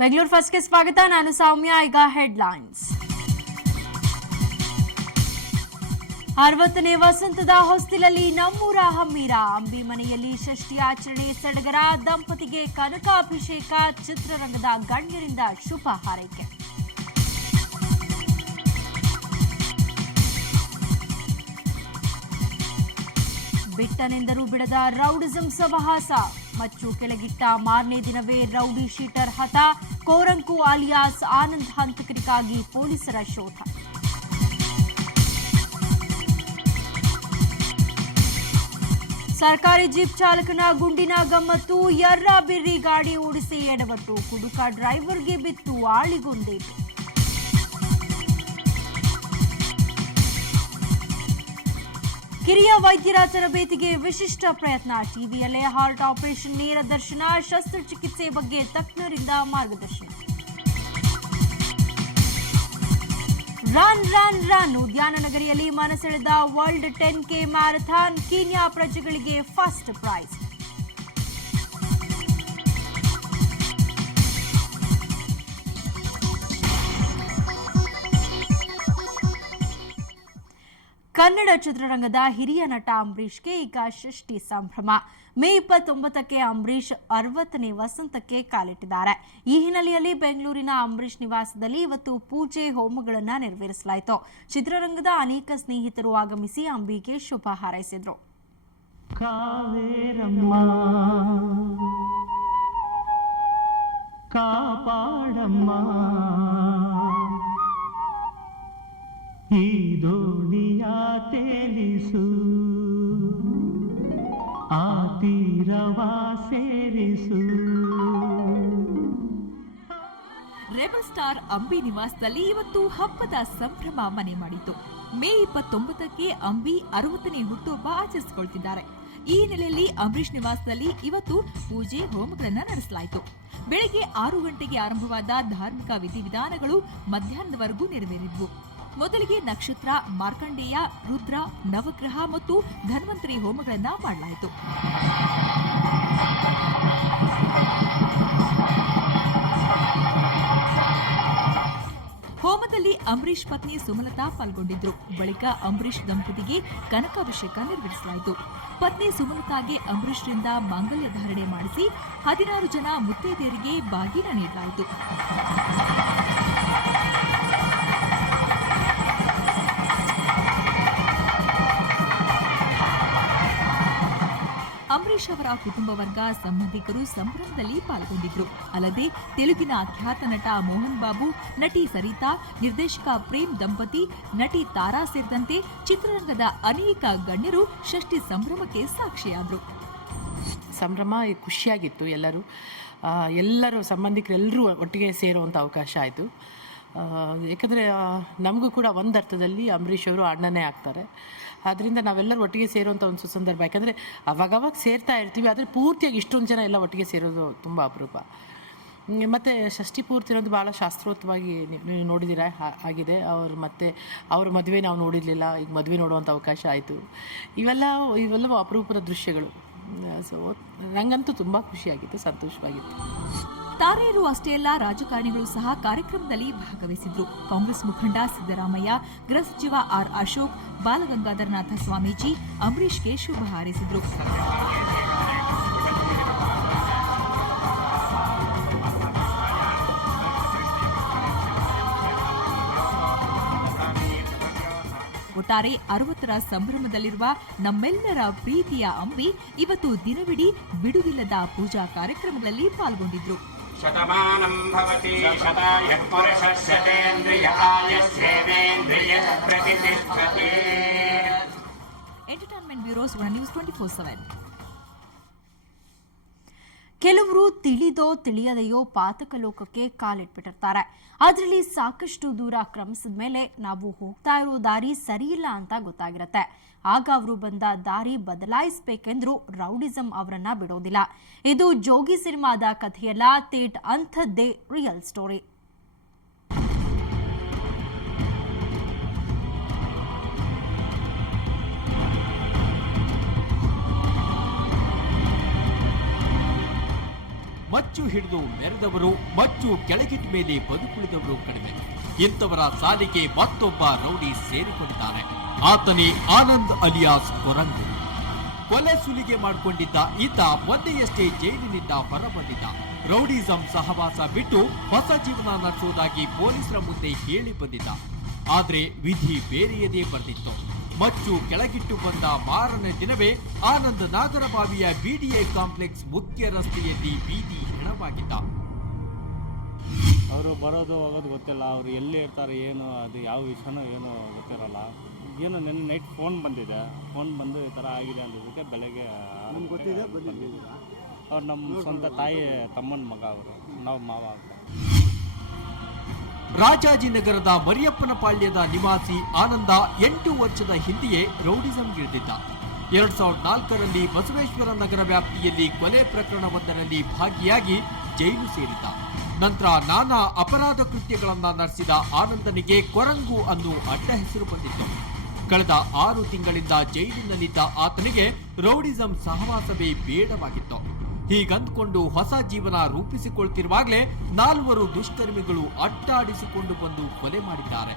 ಬೆಂಗಳೂರು ಫಸ್ಟ್ಗೆ ಸ್ವಾಗತ. ನಾನು ಸೌಮ್ಯ. ಈಗ ಹೆಡ್ಲೈನ್ಸ್. 60ನೇ ವಸಂತದ ಹೊಸ್ತಿಲಲ್ಲಿ ನಮ್ಮೂರ ಹಮ್ಮೀರ. ಅಂಬಿ ಮನೆಯಲ್ಲಿ ಷಷ್ಠಿ ಆಚರಣೆ ಸಡಗರ. ದಂಪತಿಗೆ ಕನಕಾಭಿಷೇಕ. ಚಿತ್ರರಂಗದ ಗಣ್ಯರಿಂದ ಶುಭ ಹಾರೈಕೆ. ಬಿಟ್ಟನೆಂದರೂ ಬಿಡದ ರೌಡಿಸಂ ಸವಹಾಸ. ಮಚ್ಚು ಕೆಳಗಿಟ್ಟ ಮಾರನೇ ದಿನವೇ ರೌಡಿ ಶೀಟರ್ ಹತ. ಕೋರಂಕು ಆಲಿಯಾಸ್ ಆನಂದ್ ಹಂತಕರಿಗಾಗಿ ಪೊಲೀಸರ ಶೋಧ. ಸರ್ಕಾರಿ ಜೀಪ್ ಚಾಲಕನ ಗುಂಡಿನ ಗಮ್ಮತ್ತು. ಯರ್ರ ಬಿರ್ರಿ ಗಾಡಿ ಓಡಿಸಿ ಎಡವಟ್ಟು. ಕುಡುಕ ಡ್ರೈವರ್ಗೆ ಬಿತ್ತು ಆಳಿಗೊಂದೇಟು. ಕಿರಿಯ ವೈದ್ಯರ ತರಬೇತಿಗೆ ವಿಶಿಷ್ಟ ಪ್ರಯತ್ನ. ಟಿವಿಯಲ್ಲೇ ಹಾರ್ಟ್ ಆಪರೇಷನ್ ನೇರ ದರ್ಶನ. ಶಸ್ತ್ರಚಿಕಿತ್ಸೆ ಬಗ್ಗೆ ತಜ್ಞರಿಂದ ಮಾರ್ಗದರ್ಶನ. Run run run. ಉದ್ಯಾನ ನಗರಿಯಲ್ಲಿ ಮನಸೆಳೆದ ವರ್ಲ್ಡ್ 10K ಮ್ಯಾರಥಾನ್. ಕೀನ್ಯಾ ಪ್ರಜೆಗಳಿಗೆ ಫಸ್ಟ್ ಪ್ರೈಸ್. ಕನ್ನಡ ಚಿತ್ರರಂಗದ ಹಿರಿಯ ನಟ ಅಂಬರೀಷ್ಗೆ ಈಗ ಷಷ್ಠಿ ಸಂಭ್ರಮ. ಮೇ 29ಕ್ಕೆ ಅಂಬರೀಷ್ 60ನೇ ವಸಂತಕ್ಕೆ ಕಾಲಿಟ್ಟಿದ್ದಾರೆ. ಈ ಹಿನ್ನೆಲೆಯಲ್ಲಿ ಬೆಂಗಳೂರಿನ ಅಂಬರೀಷ್ ನಿವಾಸದಲ್ಲಿ ಇವತ್ತು ಪೂಜೆ ಹೋಮಗಳನ್ನು ನೆರವೇರಿಸಲಾಯಿತು. ಚಿತ್ರರಂಗದ ಅನೇಕ ಸ್ನೇಹಿತರು ಆಗಮಿಸಿ ಅಂಬಿಗೆ ಶುಭ ಹಾರೈಸಿದ್ರು. ಈ ದೋಣಿಯ ತೇಲಿಸು, ಆ ತೀರವ ಸೇರಿಸು. ರೆಬಲ್ ಸ್ಟಾರ್ ಅಂಬಿ ನಿವಾಸದಲ್ಲಿ ಇವತ್ತು ಹಬ್ಬದ ಸಂಭ್ರಮ ಮನೆ ಮಾಡಿತು. ಮೇ 29ಕ್ಕೆ ಅಂಬಿ 60ನೇ ಹುಟ್ಟುಹಬ್ಬ ಆಚರಿಸಿಕೊಳ್ತಿದ್ದಾರೆ. ಈ ಹಿನ್ನೆಲೆಯಲ್ಲಿ ಅಂಬರೀಷ್ ನಿವಾಸದಲ್ಲಿ ಇವತ್ತು ಪೂಜೆ ಹೋಮಗಳನ್ನು ನಡೆಸಲಾಯಿತು. ಬೆಳಗ್ಗೆ 6 ಗಂಟೆಗೆ ಆರಂಭವಾದ ಧಾರ್ಮಿಕ ವಿಧಿವಿಧಾನಗಳು ಮಧ್ಯಾಹ್ನದವರೆಗೂ ನೆರವೇರಿದ್ವು. ಮೊದಲಿಗೆ ನಕ್ಷತ್ರ, ಮಾರ್ಕಂಡೇಯ, ರುದ್ರ, ನವಗ್ರಹ ಮತ್ತು ಧನ್ವಂತರಿ ಹೋಮಗಳನ್ನು ಮಾಡಲಾಯಿತು. ಹೋಮದಲ್ಲಿ ಅಂಬರೀಷ್ ಪತ್ನಿ ಸುಮಲತಾ ಪಾಲ್ಗೊಂಡಿದ್ರು. ಬಳಿಕ ಅಂಬರೀಷ್ ದಂಪತಿಗೆ ಕನಕಾಭಿಷೇಕ ನೆರವೇರಿಸಲಾಯಿತು. ಪತ್ನಿ ಸುಮಲತಾಗೆ ಅಂಬರೀಷ್ರಿಂದ ಮಾಂಗಲ್ಯ ಧಾರಣೆ ಮಾಡಿಸಿ 16 ಜನ ಮುತ್ತೈದೆಯರಿಗೆ ಬಾಗಿನ ನೀಡಲಾಯಿತು. ಅಂಬರೀಷ್ ಅವರ ಕುಟುಂಬ ವರ್ಗ, ಸಂಬಂಧಿಕರು ಸಂಭ್ರಮದಲ್ಲಿ ಪಾಲ್ಗೊಂಡಿದ್ರು. ಅಲ್ಲದೆ ತೆಲುಗಿನ ಖ್ಯಾತ ನಟ ಮೋಹನ್ ಬಾಬು, ನಟಿ ಸರಿತಾ, ನಿರ್ದೇಶಕ ಪ್ರೇಮ್ ದಂಪತಿ, ನಟಿ ತಾರಾ ಸೇರಿದಂತೆ ಚಿತ್ರರಂಗದ ಅನೇಕ ಗಣ್ಯರು ಷಷ್ಠಿ ಸಂಭ್ರಮಕ್ಕೆ ಸಾಕ್ಷಿಯಾದರು. ಸಂಭ್ರಮ ಖುಷಿಯಾಗಿತ್ತು. ಎಲ್ಲರೂ ಸಂಬಂಧಿಕರೆಲ್ಲರೂ ಒಟ್ಟಿಗೆ ಸೇರುವಂಥ ಅವಕಾಶ ಆಯಿತು. ಯಾಕಂದರೆ ನಮಗೂ ಕೂಡ ಒಂದು ಅರ್ಥದಲ್ಲಿ ಅಂಬರೀಷ್ ಅವರು ಅಣ್ಣನೇ ಆಗ್ತಾರೆ. ಆದ್ದರಿಂದ ನಾವೆಲ್ಲರೂ ಒಟ್ಟಿಗೆ ಸೇರುವಂಥ ಒಂದು ಸುಸಂದರ್ಭ. ಯಾಕಂದರೆ ಅವಾಗವಾಗ ಸೇರ್ತಾ ಇರ್ತೀವಿ, ಆದರೆ ಪೂರ್ತಿಯಾಗಿ ಇಷ್ಟೊಂದು ಜನ ಎಲ್ಲ ಒಟ್ಟಿಗೆ ಸೇರೋದು ತುಂಬ ಅಪರೂಪ. ಮತ್ತು ಷಷ್ಠಿ ಪೂರ್ತಿ ಅನ್ನೋದು ಭಾಳ ಶಾಸ್ತ್ರೋಕ್ತವಾಗಿ ನೀವು ನೋಡಿದ್ದೀರಾ ಆಗಿದೆ. ಅವ್ರ ಮದುವೆ ನಾವು ನೋಡಿರಲಿಲ್ಲ, ಈಗ ಮದುವೆ ನೋಡುವಂಥ ಅವಕಾಶ ಆಯಿತು. ಇವೆಲ್ಲವೂ ಅಪರೂಪದ ದೃಶ್ಯಗಳು. ಸೊ ನನಗಂತೂ ತುಂಬ ಖುಷಿಯಾಗಿತ್ತು, ಸಂತೋಷವಾಗಿತ್ತು. ತಾರೆಯರು ಅಷ್ಟೇ ಅಲ್ಲ, ರಾಜಕಾರಣಿಗಳು ಸಹ ಕಾರ್ಯಕ್ರಮದಲ್ಲಿ ಭಾಗವಹಿಸಿದ್ರು. ಕಾಂಗ್ರೆಸ್ ಮುಖಂಡ ಸಿದ್ದರಾಮಯ್ಯ, ಗೃಹ ಸಚಿವ ಆರ್ ಅಶೋಕ್, ಬಾಲಗಂಗಾಧರನಾಥ ಸ್ವಾಮೀಜಿ ಅಂಬರೀಷ್ಗೆ ಶುಭ ಹಾರೈಸಿದ್ರು. ಒಟ್ಟಾರೆ 60ರ ಸಂಭ್ರಮದಲ್ಲಿರುವ ನಮ್ಮೆಲ್ಲರ ಪ್ರೀತಿಯ ಅಂಬಿ ಇವತ್ತು ದಿನವಿಡೀ ಬಿಡುವಿಲ್ಲದ ಪೂಜಾ ಕಾರ್ಯಕ್ರಮಗಳಲ್ಲಿ ಪಾಲ್ಗೊಂಡಿದ್ರು. ಶತಮಾನಂ ಭವತಿ ಶತಾಯ ಪುರುಷಸ್ಯತೇಂದ್ರಿಯ ಆಯಸ್ಯೇಂದ್ರಿಯ ಪ್ರತಿಷ್ಠತೆ. ಎಂಟರ್ಟೈನ್ಮೆಂಟ್ ಬ್ಯೂರೋ ಸುವರ್ಣ ನ್ಯೂಸ್ 24/7. ಕೆಲವರು ತಿಳಿದೋ ತಿಳಿಯದೆಯೋ ಪಾತಕ ಲೋಕಕ್ಕೆ ಕಾಲಿಟ್ಬಿಟ್ಟಿರ್ತಾರೆ. ಅದರಲ್ಲಿ ಸಾಕಷ್ಟು ದೂರ ಕ್ರಮಿಸಿದ ಮೇಲೆ ನಾವು ಹೋಗ್ತಾ ಇರೋ ದಾರಿ ಸರಿಯಿಲ್ಲ ಅಂತ ಗೊತ್ತಾಗಿರುತ್ತೆ. ಆಗ ಅವರು ಬಂದ ದಾರಿ ಬದಲಾಯಿಸಬೇಕೆಂದ್ರೂ ರೌಡಿಸಂ ಅವರನ್ನ ಬಿಡೋದಿಲ್ಲ. ಇದು ಜೋಗಿ ಸಿನಿಮಾದ ಕಥೆಯಲ್ಲ, ತೇಟ್ ಅಂಥದ್ದೇ ರಿಯಲ್ ಸ್ಟೋರಿ. ಮಚ್ಚು ಹಿಡಿದು ಮೆರೆದವರು, ಮಚ್ಚು ಕೆಳಗಿಟ್ಟ ಮೇಲೆ ಬದುಕುಳಿದವರು ಕಡಿಮೆ. ಇಂಥವರ ಸಾಲಿಗೆ ಮತ್ತೊಬ್ಬ ರೌಡಿ ಸೇರಿಕೊಂಡಿದ್ದಾನೆ. ಆತನೇ ಆನಂದ್ ಅಲಿಯಾಸ್ ಕೊರಂಗು. ಕೊಲೆ ಸುಲಿಗೆ ಮಾಡಿಕೊಂಡಿದ್ದ ಈತ ಮೊನ್ನೆಯಷ್ಟೇ ಜೈಲಿನಿಂದ ಹೊರಬಂದಿದ್ದ. ರೌಡಿಸಂ ಸಹವಾಸ ಬಿಟ್ಟು ಹೊಸ ಜೀವನ ನಡೆಸುವುದಾಗಿ ಪೊಲೀಸರ ಮುಂದೆ ಹೇಳಿ ಬಂದಿದ್ದ. ಆದ್ರೆ ವಿಧಿ ಬೇರೆಯದೇ ಬಂದಿತ್ತು. ಮಚ್ಚು ಕೆಳಗಿಟ್ಟು ಬಂದ ಮಾರನೇ ದಿನವೇ ಆನಂದ್ ನಾಗರಬಾವಿಯ ಬಿಡಿಎ ಕಾಂಪ್ಲೆಕ್ಸ್ ಮುಖ್ಯ ರಸ್ತೆಯಲ್ಲಿ ಬೀದಿ ಹೆಣವಾಗಿದ್ದ. ಅವರು ಬರೋದು ಹೋಗೋದು ಗೊತ್ತಿಲ್ಲ, ಅವರು ಎಲ್ಲಿ ಇರ್ತಾರೆ, ಏನು ಅದು ಯಾವ ವಿಷಯನೂ ಏನು ಗೊತ್ತಿರಲ್ಲ. ಏನು ನೆನ್ನೆ ನೈಟ್ ಫೋನ್ ಬಂದಿದೆ, ಫೋನ್ ಬಂದು ಈ ಥರ ಆಗಿದೆ ಅಂದಿದ್ದಕ್ಕೆ ಬೆಳಗ್ಗೆ ಗೊತ್ತಿದೆ. ಅವ್ರು ನಮ್ಮ ಸ್ವಂತ ತಾಯಿ ತಮ್ಮನ ಮಗ, ಅವರು ನಾವು ಮಾವ ಅಂತ. ರಾಜಾಜಿನಗರದ ಮರಿಯಪ್ಪನಪಾಳ್ಯದ ನಿವಾಸಿ ಆನಂದ 8 ವರ್ಷದ ಹಿಂದೆಯೇ ರೌಡಿಸಂಗಿಳಿದಿದ್ದ. 2004ರಲ್ಲಿ ಬಸವೇಶ್ವರ ನಗರ ವ್ಯಾಪ್ತಿಯಲ್ಲಿ ಕೊಲೆ ಪ್ರಕರಣವೊಂದರಲ್ಲಿ ಭಾಗಿಯಾಗಿ ಜೈಲು ಸೇರಿದ್ದ. ನಂತರ ನಾನಾ ಅಪರಾಧ ಕೃತ್ಯಗಳನ್ನ ನಡೆಸಿದ ಆನಂದನಿಗೆ ಕೊರಂಗು ಅನ್ನೋ ಅಡ್ಡ ಹೆಸರು ಬಂದಿತ್ತು. ಕಳೆದ 6 ತಿಂಗಳಿಂದ ಜೈಲಿನಲ್ಲಿದ್ದ ಆತನಿಗೆ ರೌಡಿಸಂ ಸಹವಾಸವೇ ಬೇಡವಾಗಿತ್ತು. ಹೀಗಂದುಕೊಂಡು ಹೊಸ ಜೀವನ ರೂಪಿಸಿಕೊಳ್ತಿರುವಾಗಲೇ 4 ದುಷ್ಕರ್ಮಿಗಳು ಅಟ್ಟಾಡಿಸಿಕೊಂಡು ಬಂದು ಕೊಲೆ ಮಾಡಿದ್ದಾರೆ.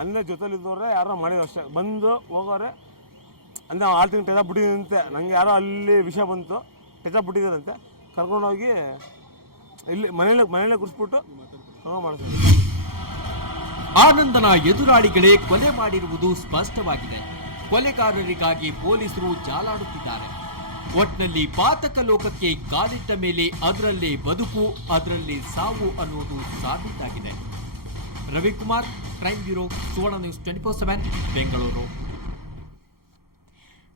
ಅಲ್ಲೇ ಜೊತೆಲಿದ್ದವ್ರೆ ಯಾರೋ ಮಾಡಿದ್ರು ಅಷ್ಟೇ, ಬಂದು ಹೋಗೋರೆ ಅಂದರೆ 6 ತಿಂಗಳು ಟೆಜಾ ಬಿಟ್ಟಿದಂತೆ. ನನಗೆ ಯಾರೋ ಅಲ್ಲಿ ವಿಷಯ ಬಂತು, ಟೆಜಾ ಬಿಟ್ಟಿದ್ದಾರಂತೆ, ಕರ್ಕೊಂಡೋಗಿ ಇಲ್ಲಿ ಮನೇಲೆ ಕುಡಿಸ್ಬಿಟ್ಟು ಮಾಡಿಸ್ತಾರೆ. ಆನಂದನ ಎದುರಾಳಿಗಳೇ ಕೊಲೆ ಮಾಡಿರುವುದು ಸ್ಪಷ್ಟವಾಗಿದೆ. ಕೊಲೆಗಾರರಿಗಾಗಿ ಪೊಲೀಸರು ಜಾಲಾಡುತ್ತಿದ್ದಾರೆ. ಒಟ್ನಲ್ಲಿ ಪಾತಕ ಲೋಕಕ್ಕೆ ಕಾಲಿಟ್ಟ ಮೇಲೆ ಅದರಲ್ಲೇ ಬದುಕು, ಅದರಲ್ಲೇ ಸಾವು ಅನ್ನುವುದು ಸಾಬೀತಾಗಿದೆ. ರವಿಕುಮಾರ್, ಕ್ರೈಮ್ ಬ್ಯೂರೋ, ಸುವರ್ಣ ನ್ಯೂಸ್ 24/7, ಬೆಂಗಳೂರು.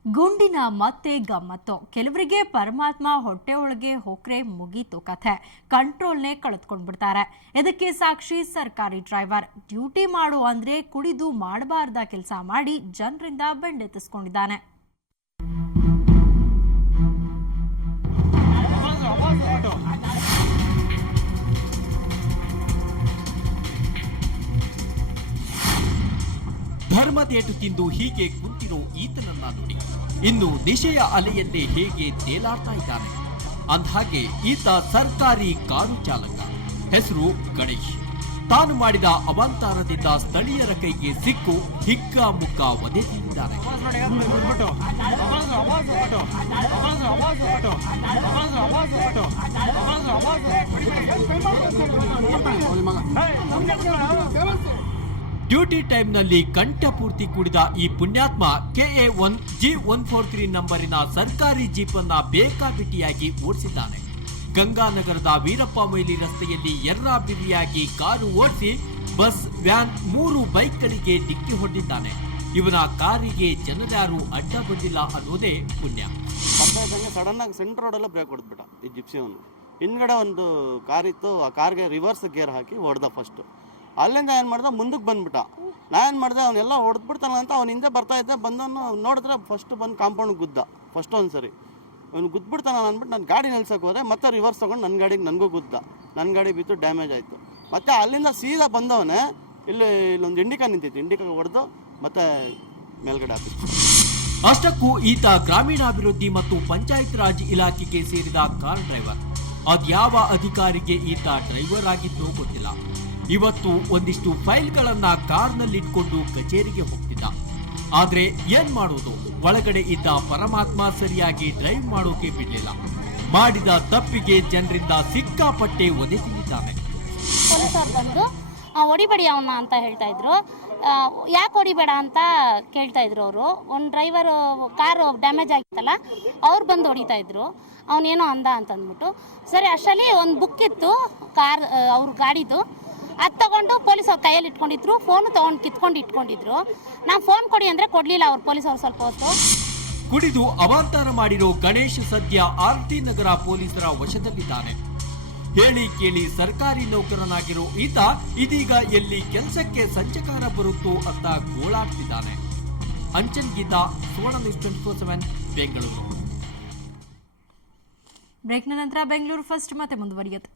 ಗುಂಡಿನ ಮತ್ತೆ ಗಮ್ಮತ್ತು. ಕೆಲವರಿಗೆ ಪರಮಾತ್ಮ ಹೊಟ್ಟೆ ಒಳಗೆ ಹೋಗ್ರೆ ಮುಗೀತು ಕಥೆ, ಕಂಟ್ರೋಲ್ನೇ ಕಳೆದುಕೊಂಡ್ಬಿಡ್ತಾರೆ. ಇದಕ್ಕೆ ಸಾಕ್ಷಿ ಸರ್ಕಾರಿ ಡ್ರೈವರ್. ಡ್ಯೂಟಿ ಮಾಡು ಅಂದ್ರೆ ಕುಡಿದು ಮಾಡಬಾರ್ದ ಕೆಲಸ ಮಾಡಿ ಜನರಿಂದ ಬೆಂಡೆತ್ತಿಸ್ಕೊಂಡಿದ್ದಾನೆ. ಧರ್ಮದೇಟು ತಿಂದು ಹೀಗೆ ಕುಂತಿರೋ ಈತನನ್ನ ನೋಡಿ, ಇನ್ನು ನಿಶೆಯ ಅಲೆಯನ್ನೇ ಹೇಗೆ ತೇಲಾಡ್ತಾ ಇದ್ದಾನೆ. ಅಂದ್ಹಾಗೆ ಈತ ಸರ್ಕಾರಿ ಕಾರು ಚಾಲಕ. ಹೆಸರು ಗಣೇಶ್. ತಾನು ಮಾಡಿದ ಅವಾಂತರದಿಂದ ಸ್ಥಳೀಯರ ಕೈಗೆ ಸಿಕ್ಕು ಹಿಗ್ಗಾಮುಗ್ಗ ವಧೆ ತಿಂದಿದ್ದಾನೆ. ಡ್ಯೂಟಿ ಟೈಮ್ನಲ್ಲಿ ಕಂಠಪೂರ್ತಿ ಕುಡಿದ ಈ ಪುಣ್ಯಾತ್ಮ KA1 G143 ನಂಬರಿನ ಸರ್ಕಾರಿ ಜೀಪನ್ನ ಬೇಕಾಬಿಟ್ಟಿಯಾಗಿ ಓಡಿಸಿದ್ದಾನೆ. ಗಂಗಾನಗರದ ವೀರಪ್ಪ ಮೊಯ್ಲಿ ರಸ್ತೆಯಲ್ಲಿ ಎರ್ರಾಬಿರಿಯಾಗಿ ಕಾರು ಓಡಿಸಿ ಬಸ್, ವ್ಯಾನ್, 3 ಬೈಕ್ಗಳಿಗೆ ಡಿಕ್ಕಿ ಹೊಡೆದಿದ್ದಾನೆ. ಇವನ ಕಾರಿಗೆ ಜನರ್ಯಾರು ಅಡ್ಡ ಬಂದಿಲ್ಲ ಅನ್ನೋದೇ ಪುಣ್ಯ. ಸಡನ್ ಆಗಿ ಸೆಂಟ್ರ್ ರೋಡಲ್ಲೇ ಬ್ರೇಕ್ ಹೊಡೆದ್ಬಿಟ್ಟ ಈ ಜಿಪ್ಸಿಯವನು. ಹಿಂದ್ಗಡೆ ಒಂದು ಕಾರ್ ಇತ್ತು, ಆ ಕಾರ್ಗೆ ರಿವರ್ಸ್ ಗೇರ್ ಹಾಕಿ ಹೊಡೆದ. ಫಸ್ಟ್ ಅಲ್ಲಿಂದ ಏನು ಮಾಡ್ದೆ, ಮುಂದಕ್ಕೆ ಬಂದ್ಬಿಟ್ಟ. ನಾನೇನು ಮಾಡಿದೆ, ಅವನ್ನೆಲ್ಲ ಹೊಡೆದ್ಬಿಡ್ತಾನೆ ಅಂತ ಅವ್ನು ಹಿಂದೆ ಬರ್ತಾ ಇದ್ದೆ. ಬಂದವನು ನೋಡಿದ್ರೆ ಫಸ್ಟ್ ಬಂದು ಕಾಂಪೌಂಡ್ ಗುದ್ದ. ಫಸ್ಟ್ ಒಂದು ಸರಿ ಅವ್ನು ಗುದ್ಬಿಡ್ತಾನೆ ಅಂದ್ಬಿಟ್ಟು ನಾನು ಗಾಡಿ ನಿಲ್ಸಕ್ಕೆ ಹೋದೆ. ಮತ್ತೆ ರಿವರ್ಸ್ ತೊಗೊಂಡು ನನ್ನ ಗಾಡಿಗೆ ನನಗೂ ಗುದ್ದ. ನನ್ನ ಗಾಡಿ ಬಿತ್ತು, ಡ್ಯಾಮೇಜ್ ಆಯಿತು. ಮತ್ತು ಅಲ್ಲಿಂದ ಸೀದಾ ಬಂದವನೇ ಇಲ್ಲೊಂದು ಇಂಡಿಕಾ ನಿಂತಿತ್ತು, ಇಂಡಿಕಾಗೆ ಹೊಡೆದು ಮತ್ತೆ ಮೇಲ್ಗಡೆ ಹಾಕಿತ್ತು. ಅಷ್ಟಕ್ಕೂ ಈತ ಗ್ರಾಮೀಣಾಭಿವೃದ್ಧಿ ಮತ್ತು ಪಂಚಾಯತ್ ರಾಜ್ ಇಲಾಖೆಗೆ ಸೇರಿದ ಕಾರ್ ಡ್ರೈವರ್. ಅದ್ಯಾವ ಅಧಿಕಾರಿಗೆ ಈತ ಡ್ರೈವರ್ ಆಗಿದ್ದೋ ಗೊತ್ತಿಲ್ಲ. ಇವತ್ತು ಒಂದಿಷ್ಟು ಫೈಲ್ಗಳನ್ನ ಕಾರ್ನಲ್ಲಿಟ್ಕೊಂಡು ಕಚೇರಿಗೆ ಹೋಗ್ತಿದ್ದ. ಆದ್ರೆ ಏನ್ ಮಾಡೋದು, ಒಳಗಡೆ ಇದ್ದ ಪರಮಾತ್ಮ ಸರಿಯಾಗಿ ಡ್ರೈವ್ ಮಾಡೋಕೆ ಬಿಡ್ಲಿಲ್ಲ. ಮಾಡಿದ ತಪ್ಪಿಗೆ ಜನರಿಂದ ಸಿಕ್ಕಾಪಟ್ಟೆ ಒದೆ ತಿಂದಿದ್ದಾನೆ. ಪೊಲೀಸರು ಬಂದು ಹೊಡಿಬೇಡಿ ಅವನ್ನ ಅಂತ ಹೇಳ್ತಾ ಇದ್ರು. ಯಾಕೆ ಹೊಡಿಬೇಡ ಅಂತ ಕೇಳ್ತಾ ಇದ್ರು ಅವರು. ಒಂದು ಡ್ರೈವರ್ ಕಾರು ಡ್ಯಾಮೇಜ್ ಆಗಿತ್ತಲ್ಲ, ಅವ್ರು ಬಂದು ಹೊಡಿತಾ ಇದ್ರು. ಅವನೇನೋ ಅಂದ ಅಂತಂದ್ಬಿಟ್ಟು ಸರಿ, ಅಷ್ಟರಲ್ಲಿ ಒಂದು ಬುಕ್ ಇತ್ತು ಕಾರ್ ಅವ್ರ ಗಾಡಿದು, ಅದು ತಗೊಂಡು ಪೊಲೀಸ್ ಅವ್ರ ಕೈಯಲ್ಲಿ ಇಟ್ಕೊಂಡಿದ್ರು. ಫೋನ್ ತಗೊಂಡು ಕಿತ್ಕೊಂಡು ಇಟ್ಕೊಂಡಿದ್ರು. ನಾವು ಫೋನ್ ಕೊಡಿ ಅಂದರೆ ಕೊಡಲಿಲ್ಲ ಅವ್ರು ಪೊಲೀಸವ್ರು ಸ್ವಲ್ಪ ಹೊತ್ತು. ಕುಡಿದು ಅವಾಂತರ ಮಾಡಿರೋ ಗಣೇಶ್ ಸದ್ಯ RT ನಗರ ಪೊಲೀಸರ ವಶದಲ್ಲಿದ್ದಾನೆ. ಹೇಳಿ ಕೇಳಿ ಸರ್ಕಾರಿ ನೌಕರನಾಗಿರೋ ಈತ ಇದೀಗ ಎಲ್ಲಿ ಕೆಲಸಕ್ಕೆ ಸಂಚಕಾರ ಬರುತ್ತೋ ಅಂತ ಗೋಳಾಡ್ತಿದ್ದಾನೆ. ಅಂಚನ್ ಗೀತಾ, ಸುವರ್ಣ ನ್ಯೂಸ್ 24/7, ಬೆಂಗಳೂರು. ಬ್ರೇಕ್ನ ನಂತರ ಬೆಂಗಳೂರು ಫಸ್ಟ್ ಮತ್ತೆ ಮುಂದುವರಿಯುತ್ತೆ.